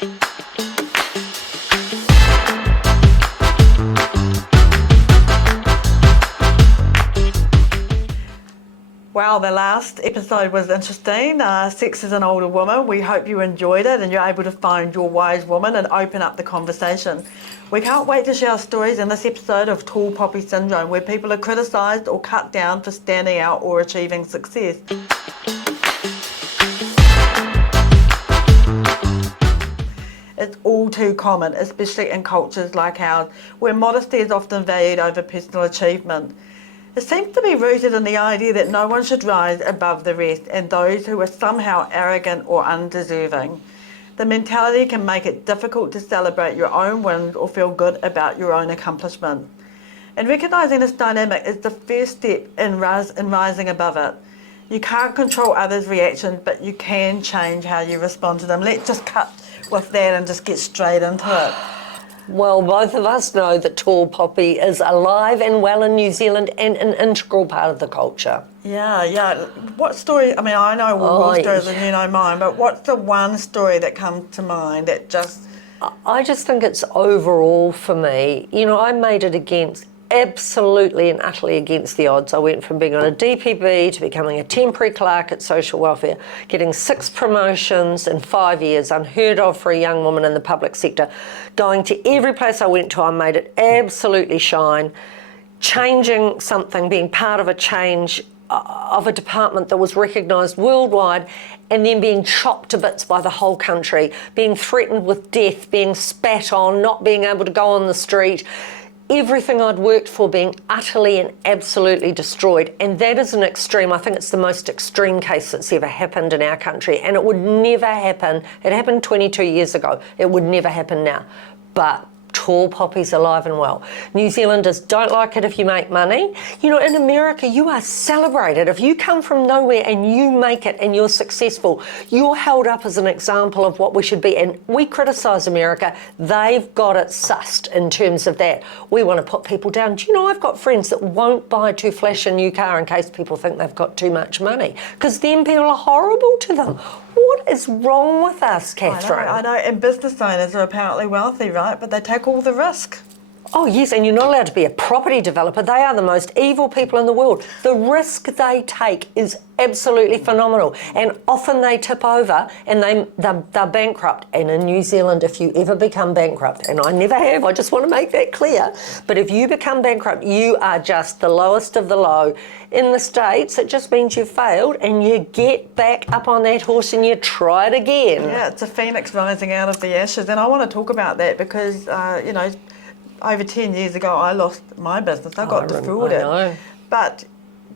Wow, the last episode was interesting. Sex as an older woman. We hope you enjoyed it and you're able to find your wise woman and open up the conversation. We can't wait to share stories in this episode of Tall Poppy Syndrome, where people are criticised or cut down for standing out or achieving success. It's all too common, especially in cultures like ours, where modesty is often valued over personal achievement. It seems to be rooted in the idea that no one should rise above the rest and those who are somehow arrogant or undeserving. The mentality can make it difficult to celebrate your own wins or feel good about your own accomplishment. And recognising this dynamic is the first step in rising above it. You can't control others' reactions, but you can change how you respond to them. Let's just cut with that and just get straight into it. Well, both of us know that Tall Poppy is alive and well in New Zealand and an integral part of the culture. Yeah. What story, I mean, I know all your stories and you know mine, but what's the one story that comes to mind that just... I just think it's overall for me. You know, I made it absolutely and utterly against the odds. I went from being on a DPB to becoming a temporary clerk at social welfare, getting 6 promotions in 5 years, unheard of for a young woman in the public sector. Going to every place I went to, I made it absolutely shine. Changing something, being part of a change of a department that was recognised worldwide, and then being chopped to bits by the whole country, being threatened with death, being spat on, not being able to go on the street. Everything I'd worked for being utterly and absolutely destroyed. And that is an extreme. I think it's the most extreme case that's ever happened in our country. And it would never happen. It happened 22 years ago. It would never happen now. But Tall Poppy's alive and well. New Zealanders don't like it if you make money. You know, in America, you are celebrated. If you come from nowhere and you make it and you're successful, you're held up as an example of what we should be. And we criticise America. They've got it sussed in terms of that. We want to put people down. Do you know, I've got friends that won't buy too flash a new car in case people think they've got too much money, because then people are horrible to them. What is wrong with us, Catherine? I know, and business owners are apparently wealthy, right? But they take all the risk. Oh yes, and you're not allowed to be a property developer. They are the most evil people in the world. The risk they take is absolutely phenomenal, and often they tip over and they're bankrupt. And in New Zealand, if you ever become bankrupt, and I never have, I just want to make that clear, but if you become bankrupt, you are just the lowest of the low. In the States, it just means you've failed and you get back up on that horse and you try it again. Yeah, it's a phoenix rising out of the ashes, and I want to talk about that because, you know, over 10 years ago, I lost my business. I got defrauded. But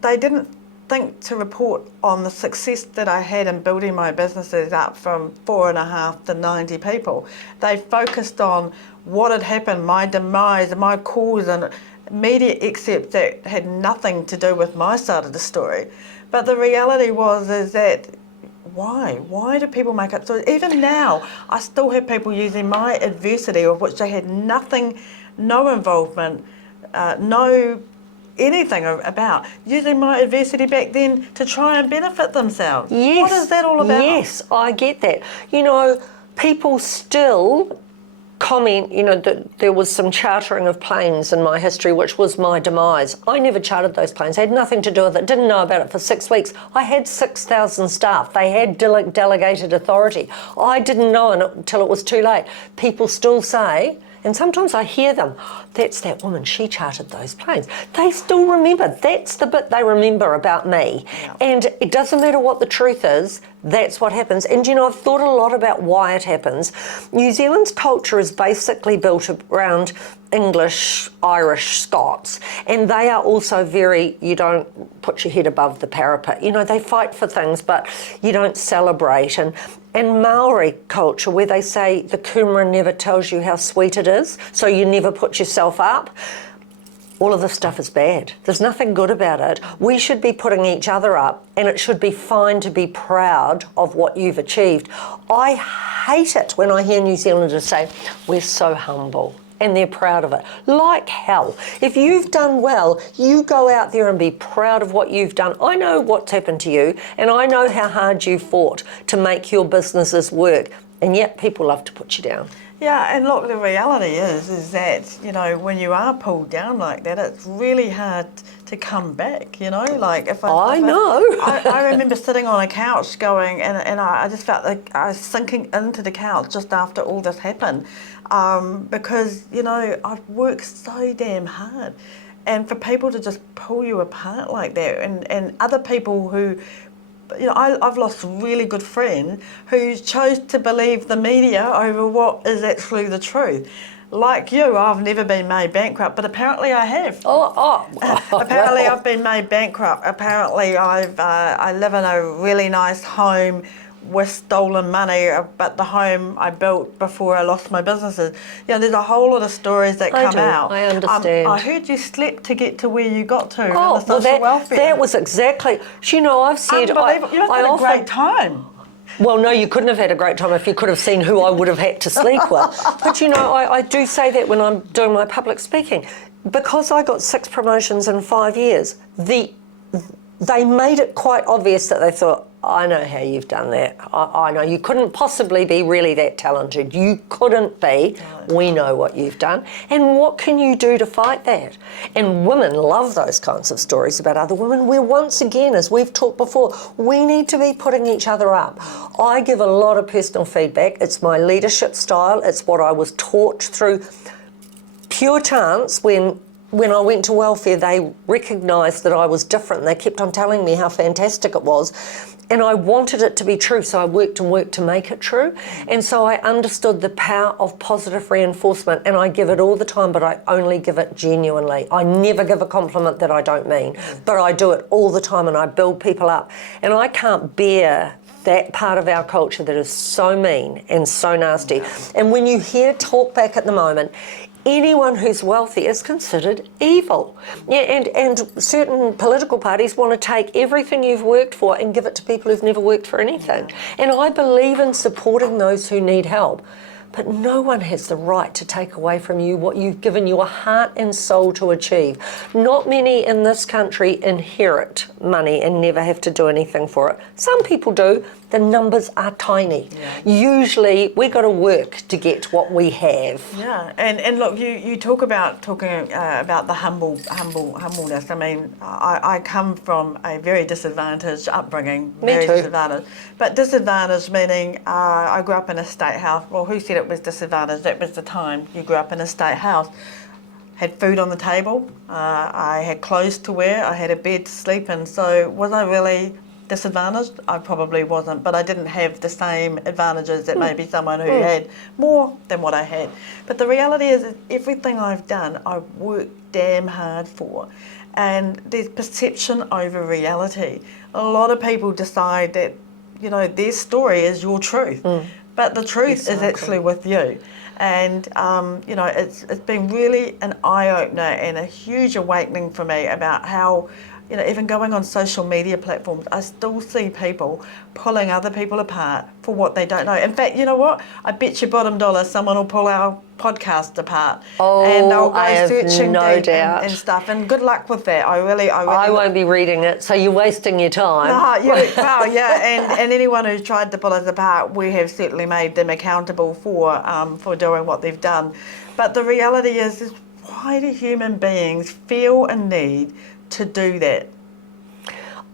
they didn't think to report on the success that I had in building my businesses up from 4.5 to 90 people. They focused on what had happened, my demise, my cause, and media excerpts that had nothing to do with my side of the story. But the reality is that why do people make up stories? Even now, I still have people using my adversity, of which they had nothing, no involvement, no anything about, using my adversity back then to try and benefit themselves. Yes. What is that all about? Yes, I get that. You know, people still comment, you know, that there was some chartering of planes in my history, which was my demise. I never chartered those planes. I had nothing to do with it. Didn't know about it for 6 weeks. I had 6,000 staff. They had delegated authority. I didn't know until it was too late. People still say, and sometimes I hear them, that's that woman, she chartered those planes. They still remember. That's the bit they remember about me. Yeah. And it doesn't matter what the truth is, that's what happens. And you know, I've thought a lot about why it happens. New Zealand's culture is basically built around English, Irish, Scots, and they are also very, you don't put your head above the parapet. You know, they fight for things, but you don't celebrate. And Maori culture, where they say the kumara never tells you how sweet it is, so you never put yourself up. All of this stuff is bad. There's nothing good about it. We should be putting each other up, and it should be fine to be proud of what you've achieved. I hate it when I hear New Zealanders say, we're so humble, and they're proud of it. Like hell. If you've done well, you go out there and be proud of what you've done. I know what's happened to you, and I know how hard you fought to make your businesses work. And yet people love to put you down. Yeah, and look, the reality is that, you know, when you are pulled down like that, it's really hard to come back, you know? Like I know. I remember sitting on a couch going, and I just felt like I was sinking into the couch just after all this happened. Because, you know, I've worked so damn hard. And for people to just pull you apart like that, and other people who, you know, I've lost really good friends who chose to believe the media over what is actually the truth. Like you, I've never been made bankrupt, but apparently I have. Apparently well. I've been made bankrupt. Apparently I live in a really nice home with stolen money, but the home I built before I lost my businesses. You know, there's a whole lot of stories that come out. I understand. I heard you slept to get to where you got to in the Oh, social well, welfare. that was exactly. You know, I've said Unbelievable. You had a great time. Well, no, you couldn't have had a great time if you could have seen who I would have had to sleep with. But, you know, I do say that when I'm doing my public speaking. Because I got 6 promotions in 5 years, they made it quite obvious that they thought, I know how you've done that. I know you couldn't possibly be really that talented. You couldn't be. We know what you've done. And what can you do to fight that? And women love those kinds of stories about other women, where once again, as we've talked before, we need to be putting each other up. I give a lot of personal feedback. It's my leadership style. It's what I was taught through pure chance. When I went to welfare, they recognised that I was different. They kept on telling me how fantastic it was. And I wanted it to be true, so I worked and worked to make it true. And so I understood the power of positive reinforcement, and I give it all the time, but I only give it genuinely. I never give a compliment that I don't mean, but I do it all the time, and I build people up. And I can't bear that part of our culture that is so mean and so nasty. And when you hear talk back at the moment, anyone who's wealthy is considered evil. Yeah, and certain political parties want to take everything you've worked for and give it to people who've never worked for anything. And I believe in supporting those who need help. But no one has the right to take away from you what you've given your heart and soul to achieve. Not many in this country inherit money and never have to do anything for it. Some people do. The numbers are tiny. Yeah. Usually we got to work to get what we have. Yeah, and look, you talk about the humbleness. I mean, I come from a very disadvantaged upbringing. Me too. Disadvantaged. But disadvantaged meaning I grew up in a state house. Well, who said it was disadvantaged? That was the time you grew up in a state house. Had food on the table. I had clothes to wear. I had a bed to sleep in. So was I really disadvantaged? I probably wasn't, but I didn't have the same advantages that maybe someone who had more than what I had. But the reality is that everything I've done, I've worked damn hard for. And there's perception over reality. A lot of people decide that, you know, their story is your truth, but the truth is actually with you. And, you know, it's been really an eye-opener and a huge awakening for me about how, you know, even going on social media platforms, I still see people pulling other people apart for what they don't know. In fact, you know what? I bet you bottom dollar someone will pull our podcast apart. And they'll go searching deep and stuff. And good luck with that. I won't be reading it, so you're wasting your time. Well, yeah, and anyone who's tried to pull us apart, we have certainly made them accountable for doing what they've done. But the reality is why do human beings feel a need to do that?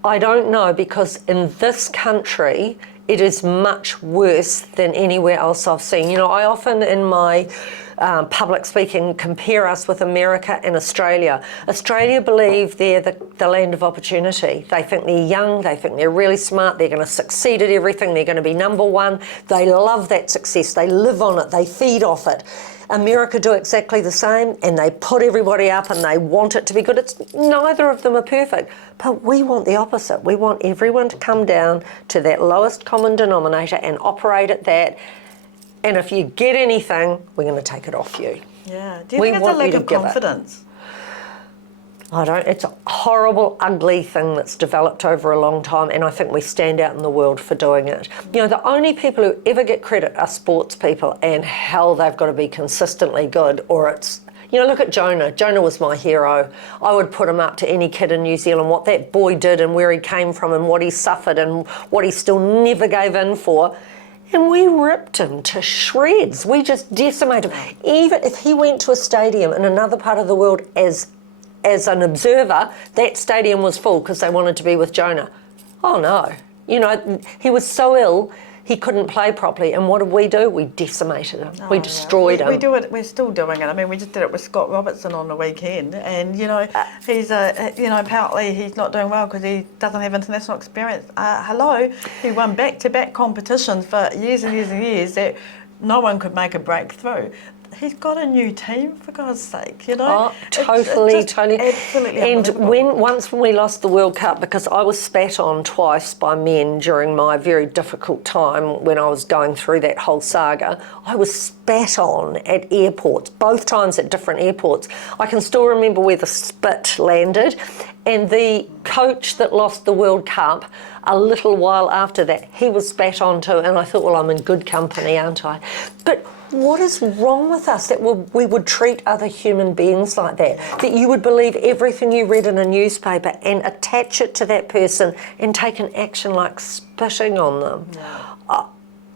I don't know, because in this country it is much worse than anywhere else I've seen. You know, I often in my public speaking compare us with America and Australia. Australia believe they're the land of opportunity. They think they're young, they think they're really smart, they're going to succeed at everything, they're going to be number one. They love that success, they live on it, they feed off it. America do exactly the same, and they put everybody up and they want it to be good. Neither of them are perfect, but we want the opposite. We want everyone to come down to that lowest common denominator and operate at that. And if you get anything, we're going to take it off you. Yeah. Do you think it's a lack of confidence? I don't. It's a horrible, ugly thing that's developed over a long time, and I think we stand out in the world for doing it. You know, the only people who ever get credit are sports people, and hell, they've got to be consistently good, or it's, you know, look at Jonah. Jonah was my hero. I would put him up to any kid in New Zealand, what that boy did and where he came from and what he suffered and what he still never gave in for. And we ripped him to shreds. We just decimated him. Even if he went to a stadium in another part of the world as an observer, that stadium was full because they wanted to be with Jonah. Oh no. He was so ill, he couldn't play properly. And what did we do? We decimated him. We destroyed him. We do it. We're still doing it. I mean, we just did it with Scott Robertson on the weekend. And, he's, apparently he's not doing well because he doesn't have international experience. Hello. He won back-to-back competitions for years and years and years that no one could make a breakthrough. He's got a new team, for God's sake, Oh, totally. Absolutely. And once when we lost the World Cup, because I was spat on twice by men during my very difficult time when I was going through that whole saga, I was spat on at airports, both times at different airports. I can still remember where the spit landed, and the coach that lost the World Cup, a little while after that, he was spat on too, and I thought, well, I'm in good company, aren't I? But what is wrong with us that we would treat other human beings like that? That you would believe everything you read in a newspaper and attach it to that person and take an action like spitting on them? Yeah.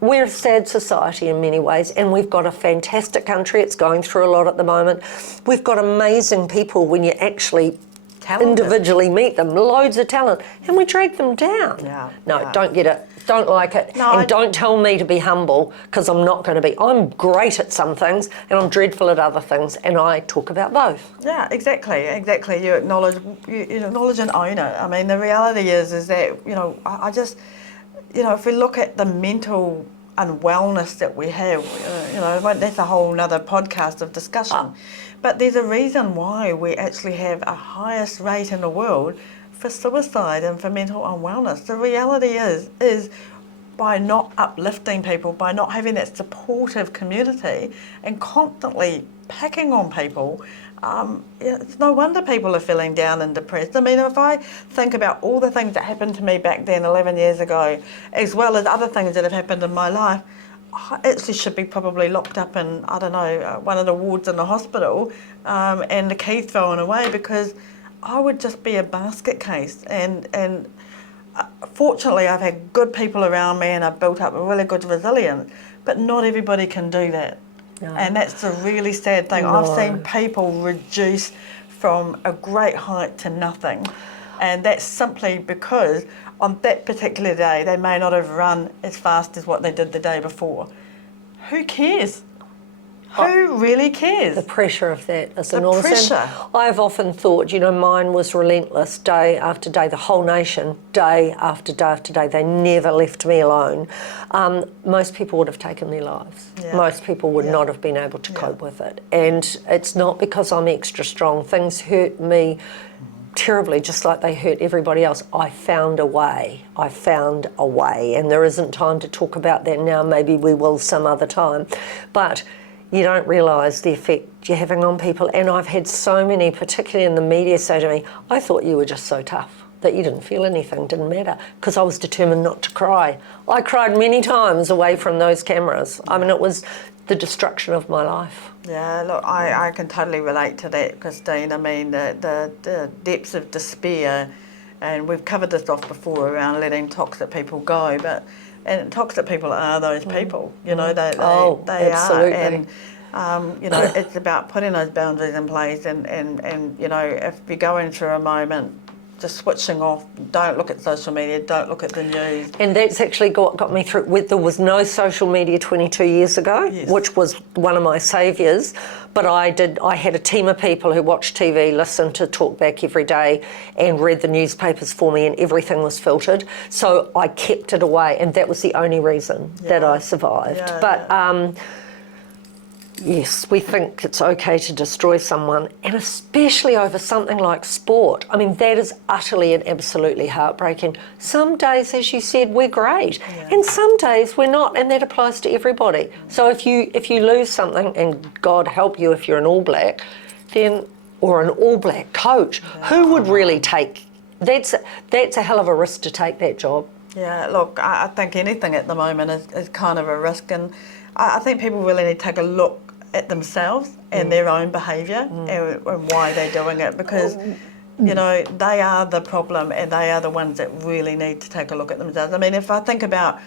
We're a sad society in many ways, and we've got a fantastic country. It's going through a lot at the moment. We've got amazing people when you actually individually meet them, loads of talent, and we drag them down. Don't get it. Don't like it. Don't tell me to be humble, because I'm not going to be. I'm great at some things and I'm dreadful at other things, and I talk about both. Yeah, exactly. You acknowledge and own it. I mean, the reality is that, I just, if we look at the mental unwellness that we have, that's a whole nother podcast of discussion. But there's a reason why we actually have a highest rate in the world for suicide and for mental unwellness. The reality is by not uplifting people, by not having that supportive community and constantly picking on people, it's no wonder people are feeling down and depressed. I mean, if I think about all the things that happened to me back then 11 years ago, as well as other things that have happened in my life, I actually should be probably locked up in, one of the wards in the hospital, and the keys thrown away, because I would just be a basket case. And fortunately, I've had good people around me and I've built up a really good resilience, but not everybody can do that. No. And that's the really sad thing. No. I've seen people reduce from a great height to nothing. And that's simply because on that particular day, they may not have run as fast as what they did the day before. Who cares? Who really cares? The pressure of that is enormous. Pressure. I've often thought, mine was relentless day after day, the whole nation, day after day after day. They never left me alone. Most people would have taken their lives. Yeah. Most people would not have been able to cope with it. And it's not because I'm extra strong. Things hurt me terribly, just like they hurt everybody else. I found a way. And there isn't time to talk about that now. Maybe we will some other time. But you don't realise the effect you're having on people. And I've had so many, particularly in the media, say to me, I thought you were just so tough, that you didn't feel anything, didn't matter, because I was determined not to cry. I cried many times away from those cameras. I mean, it was the destruction of my life. Yeah, look, I can totally relate to that, Christine. I mean, the depths of despair, and we've covered this off before around letting toxic people go, and toxic people are those people, they absolutely are. And, it's about putting those boundaries in place and if you're going through a moment, just switching off, don't look at social media, don't look at the news. And that's actually got me through. There was no social media 22 years ago, which was one of my saviours, but I had a team of people who watched TV, listened to Talkback every day and read the newspapers for me, and everything was filtered. So I kept it away, and that was the only reason that I survived. Yeah, but yes, we think it's okay to destroy someone, and especially over something like sport. I mean, that is utterly and absolutely heartbreaking. Some days, as you said, we're great, and some days we're not, and that applies to everybody. So if you lose something, and God help you if you're an All Black, then, or an All Black coach, who would really take, that's a hell of a risk to take that job. Yeah, look, I think anything at the moment is kind of a risk, and I think people really need to take a look at themselves and their own behaviour and why they're doing it, because they are the problem and they are the ones that really need to take a look at themselves. I mean, if I think about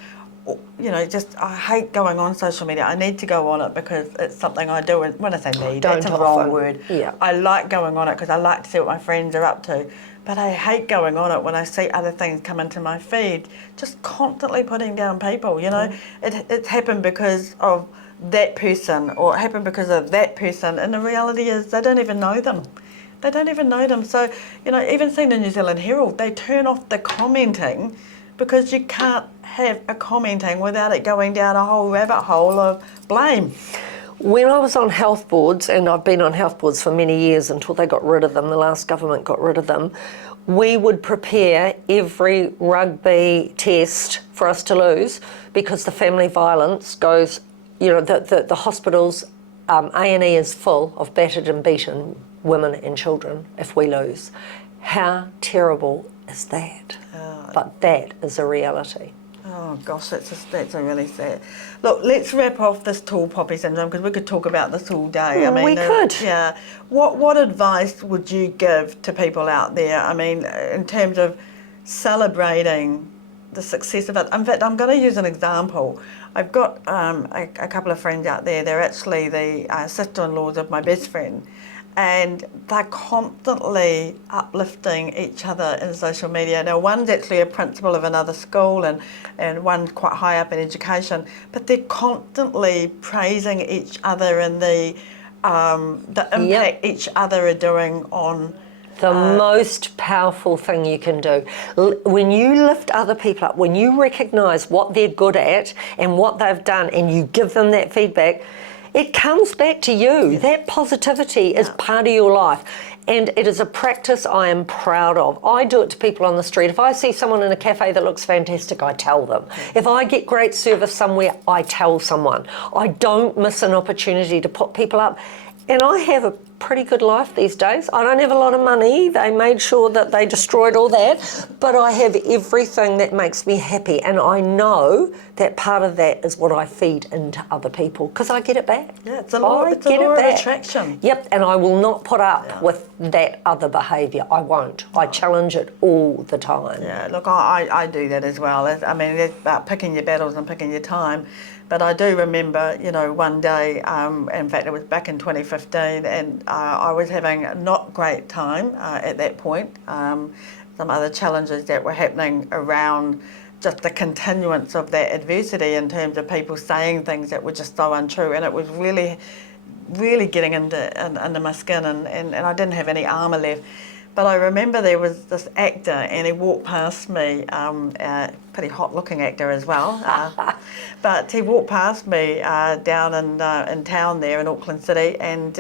just I hate going on social media. I need to go on it because it's something I do. And when I say need, Don't that's a often. wrong word. Yeah. I like going on it because I like to see what my friends are up to. But I hate going on it when I see other things come into my feed, just constantly putting down people, It's happened because of that person, or it happened because of that person, and the reality is they don't even know them. They don't even know them. So, even seeing the New Zealand Herald, they turn off the commenting because you can't have a commenting without it going down a whole rabbit hole of blame. When I was on health boards, and I've been on health boards for many years until they got rid of them, the last government got rid of them, we would prepare every rugby test for us to lose because the family violence goes, the hospitals, A&E is full of battered and beaten women and children if we lose. How terrible is that? But that is a reality. Oh gosh, that's a really sad. Look, let's wrap off this tall poppy syndrome because we could talk about this all day. We could. Yeah. What advice would you give to people out there? I mean, in terms of celebrating the success of it. In fact, I'm going to use an example. I've got a couple of friends out there. They're actually the sister-in-laws of my best friend. And they're constantly uplifting each other in social media. Now, one's actually a principal of another school and one's quite high up in education, but they're constantly praising each other and the impact each other are doing on... The most powerful thing you can do. When you lift other people up, when you recognise what they're good at and what they've done and you give them that feedback, it comes back to you. Yes. That positivity is part of your life. And it is a practice I am proud of. I do it to people on the street. If I see someone in a cafe that looks fantastic, I tell them. If I get great service somewhere, I tell someone. I don't miss an opportunity to put people up. And I have a pretty good life these days. I don't have a lot of money. They made sure that they destroyed all that. But I have everything that makes me happy. And I know that part of that is what I feed into other people because I get it back. Yeah, it's a law of attraction. Yep, and I will not put up with that other behaviour. I won't. I challenge it all the time. Yeah, look, I do that as well. I mean, it's about picking your battles and picking your time. But I do remember, one day, in fact it was back in 2015, and I was having a not great time at that point. Some other challenges that were happening around just the continuance of that adversity in terms of people saying things that were just so untrue, and it was really, really getting under my skin, and I didn't have any armour left. But I remember there was this actor, and he walked past me, pretty hot-looking actor as well. But he walked past me down in town there in Auckland City, and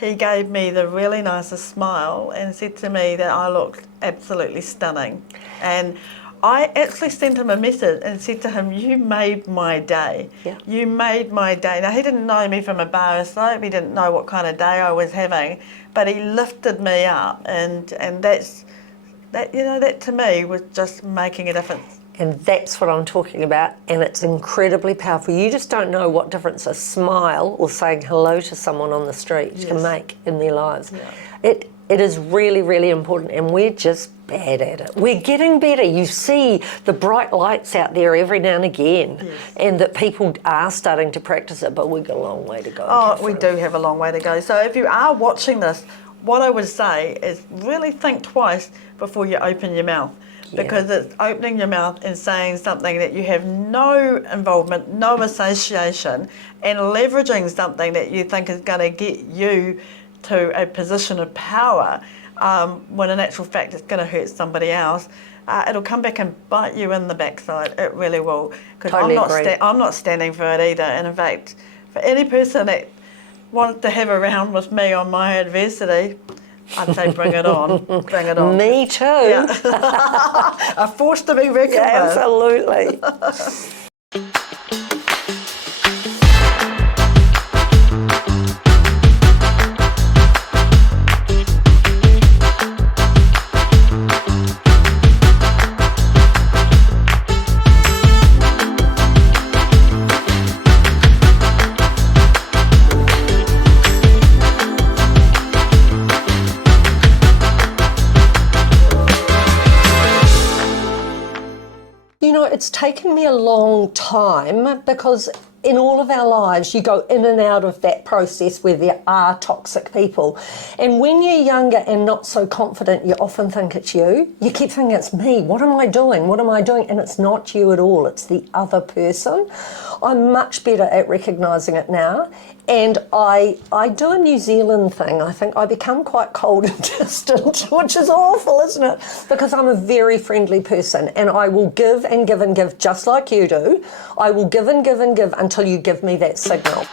he gave me the really nicest smile and said to me that I looked absolutely stunning. And I actually sent him a message and said to him, "You made my day. Yeah. You made my day." Now, he didn't know me from a bar of soap. He didn't know what kind of day I was having, but he lifted me up, and that to me was just making a difference. And that's what I'm talking about, and it's incredibly powerful. You just don't know what difference a smile or saying hello to someone on the street can make in their lives. Yeah. It is really, really important, and we're just bad at it. We're getting better. You see the bright lights out there every now and again, and that people are starting to practice it, but we've got a long way to go. Oh, we do have a long way to go. So if you are watching this, what I would say is really think twice before you open your mouth. Because it's opening your mouth and saying something that you have no involvement, no association, and leveraging something that you think is going to get you to a position of power, when in actual fact it's going to hurt somebody else. It'll come back and bite you in the backside. It really will. Because I'm not standing for it either. And in fact, for any person that wants to have a round with me on my adversity, I'd say bring it on. Bring it on. Me too. Yeah. A force to be reckoned with. Absolutely. It's taken me a long time, because in all of our lives, you go in and out of that process where there are toxic people. And when you're younger and not so confident, you often think it's you. You keep thinking, it's me. What am I doing? What am I doing? And it's not you at all. It's the other person. I'm much better at recognising it now. And I do a New Zealand thing. I think I become quite cold and distant, which is awful, isn't it? Because I'm a very friendly person, and I will give and give and give, just like you do. I will give and give and give until you give me that signal.